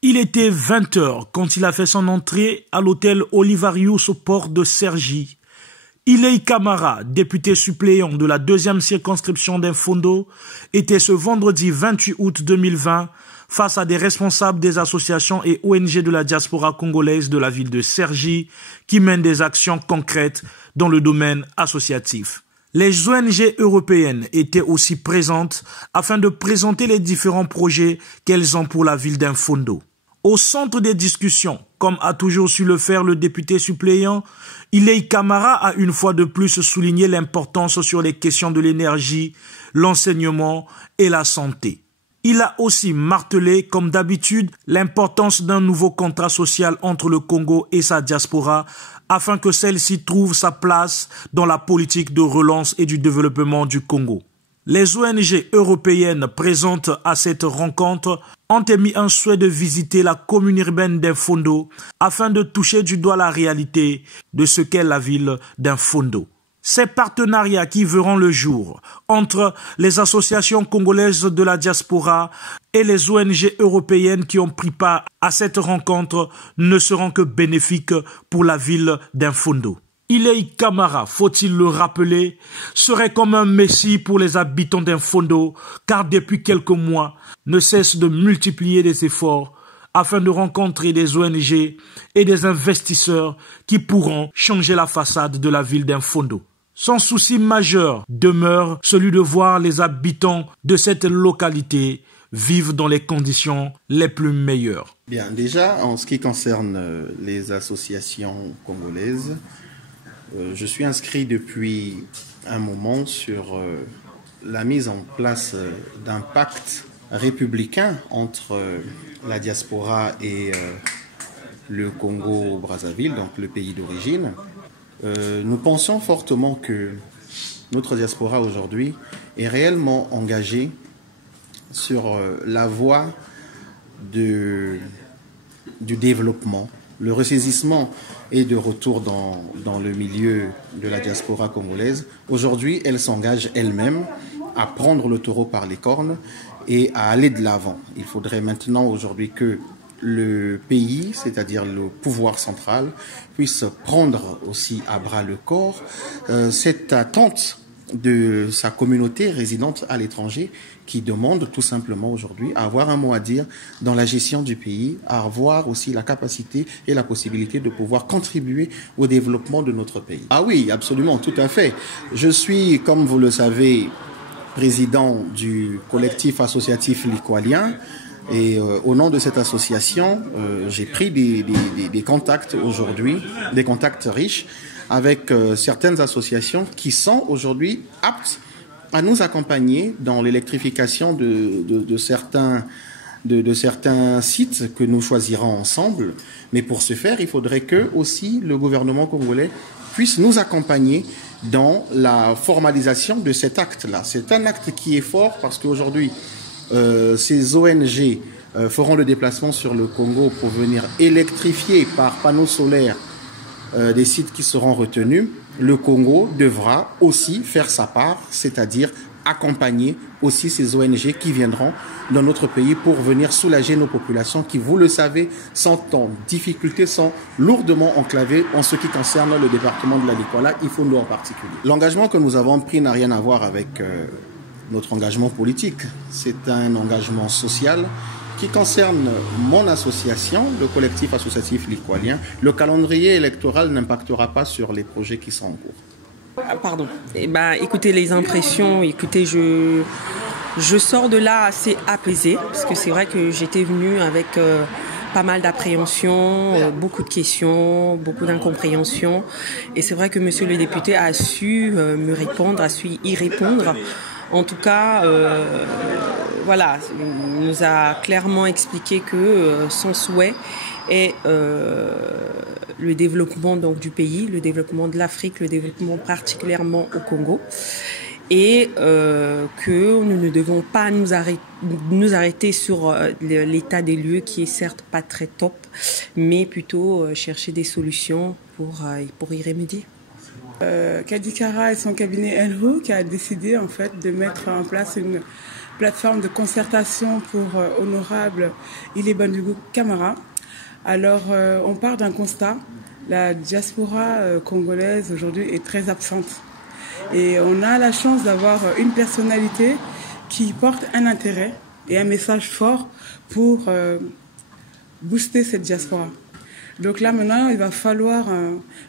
Il était 20 heures quand il a fait son entrée à l'hôtel Olivarius au port de Cergy. Iley Camara, député suppléant de la 2e circonscription d'Infondo, était ce vendredi 28 août 2020 face à des responsables des associations et ONG de la diaspora congolaise de la ville de Cergy qui mènent des actions concrètes dans le domaine associatif. Les ONG européennes étaient aussi présentes afin de présenter les différents projets qu'elles ont pour la ville d'Infondo. Au centre des discussions, comme a toujours su le faire le député suppléant, Iley Camara a une fois de plus souligné l'importance sur les questions de l'énergie, l'enseignement et la santé. Il a aussi martelé, comme d'habitude, l'importance d'un nouveau contrat social entre le Congo et sa diaspora afin que celle-ci trouve sa place dans la politique de relance et du développement du Congo. Les ONG européennes présentes à cette rencontre ont émis un souhait de visiter la commune urbaine d'Infondo afin de toucher du doigt la réalité de ce qu'est la ville d'Infondo. Ces partenariats qui verront le jour entre les associations congolaises de la diaspora et les ONG européennes qui ont pris part à cette rencontre ne seront que bénéfiques pour la ville d'Infondo. Iley Camara, faut-il le rappeler, serait comme un messie pour les habitants d'Infondo, car depuis quelques mois, ne cesse de multiplier les efforts afin de rencontrer des ONG et des investisseurs qui pourront changer la façade de la ville d'Infondo. Son souci majeur demeure celui de voir les habitants de cette localité vivre dans les conditions les plus meilleures. Bien, déjà, en ce qui concerne les associations congolaises, je suis inscrit depuis un moment sur la mise en place d'un pacte républicain entre la diaspora et le Congo-Brazzaville, donc le pays d'origine. Nous pensons fortement que notre diaspora aujourd'hui est réellement engagée sur la voie du développement. Le ressaisissement est de retour dans le milieu de la diaspora congolaise. Aujourd'hui, elle s'engage elle-même à prendre le taureau par les cornes et à aller de l'avant. Il faudrait maintenant aujourd'hui que le pays, c'est-à-dire le pouvoir central, puisse prendre aussi à bras le corps cette attente de sa communauté résidente à l'étranger qui demande tout simplement aujourd'hui à avoir un mot à dire dans la gestion du pays, à avoir aussi la capacité et la possibilité de pouvoir contribuer au développement de notre pays. Ah oui, absolument, tout à fait. Je suis, comme vous le savez, président du collectif associatif Likwalien. Et au nom de cette association, j'ai pris des contacts aujourd'hui, des contacts riches avec certaines associations qui sont aujourd'hui aptes à nous accompagner dans l'électrification de certains sites que nous choisirons ensemble. Mais pour ce faire, il faudrait que aussi le gouvernement congolais puisse nous accompagner dans la formalisation de cet acte-là. C'est un acte qui est fort parce qu'aujourd'hui, ces ONG feront le déplacement sur le Congo pour venir électrifier par panneaux solaires des sites qui seront retenus. Le Congo devra aussi faire sa part, c'est-à-dire accompagner aussi ces ONG qui viendront dans notre pays pour venir soulager nos populations qui, vous le savez, sont en difficulté, sont lourdement enclavées en ce qui concerne le département de la Likoala, Infondo en particulier. L'engagement que nous avons pris n'a rien à voir avec notre engagement politique. C'est un engagement social qui concerne mon association, le collectif associatif Likwalien. Le calendrier électoral n'impactera pas sur les projets qui sont en cours. Pardon. Écoutez les impressions, je sors de là assez apaisée, parce que c'est vrai que j'étais venue avec pas mal d'appréhension, beaucoup de questions, beaucoup d'incompréhension. Et c'est vrai que monsieur le député a su me répondre, a su y répondre. En tout cas, voilà, il nous a clairement expliqué que son souhait est le développement donc, du pays, le développement de l'Afrique, le développement particulièrement au Congo. Et que nous ne devons pas nous arrêter sur l'état des lieux qui est certes pas très top, mais plutôt chercher des solutions pour y remédier. Kadikara et son cabinet Elho qui a décidé en fait de mettre en place plateforme de concertation pour honorable Ile Bandungu Camara. Alors, on part d'un constat. La diaspora congolaise aujourd'hui est très absente. Et on a la chance d'avoir une personnalité qui porte un intérêt et un message fort pour booster cette diaspora. Donc là maintenant, il va falloir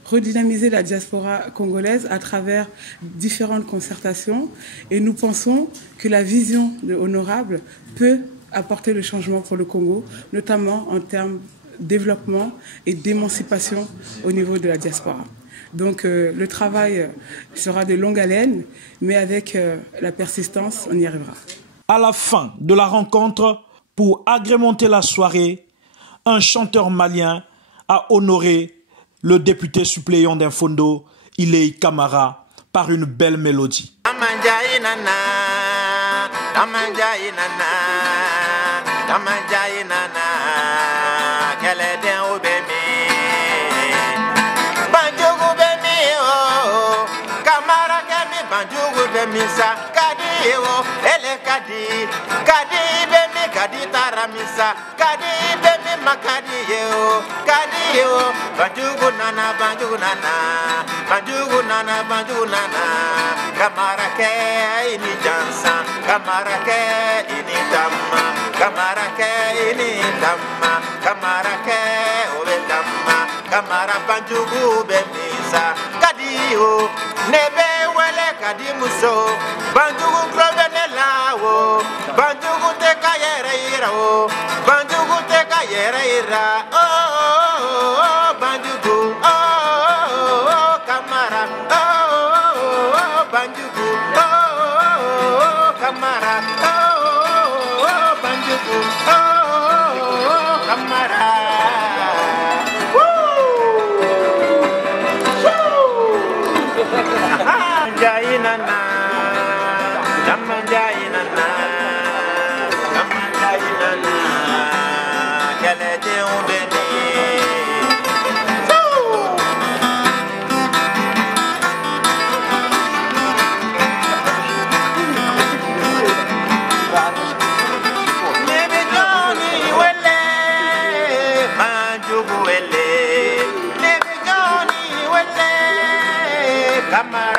redynamiser la diaspora congolaise à travers différentes concertations. Et nous pensons que la vision de Honorable peut apporter le changement pour le Congo, notamment en termes de développement et d'émancipation au niveau de la diaspora. Donc le travail sera de longue haleine, mais avec la persistance, on y arrivera. À la fin de la rencontre, pour agrémenter la soirée, un chanteur malien a honoré le député suppléant d'Infondo, Ile Camara, par une belle mélodie. Misa kadi o ele kadi kadi be mi kadi taramisa kadi be mi makadi o banjugu nana kamara ke ini jansa kamara ke ini tamma kamara ke ini tamma kamara ke obe tamma kamara banjugu be misa kadi o nebe kadi muso banjugu krobene lawo banjugu te kayere ira o banjugu te kayere ira oh banjugu oh kamara oh banjugu oh kamara oh banjugu oh kamara Camara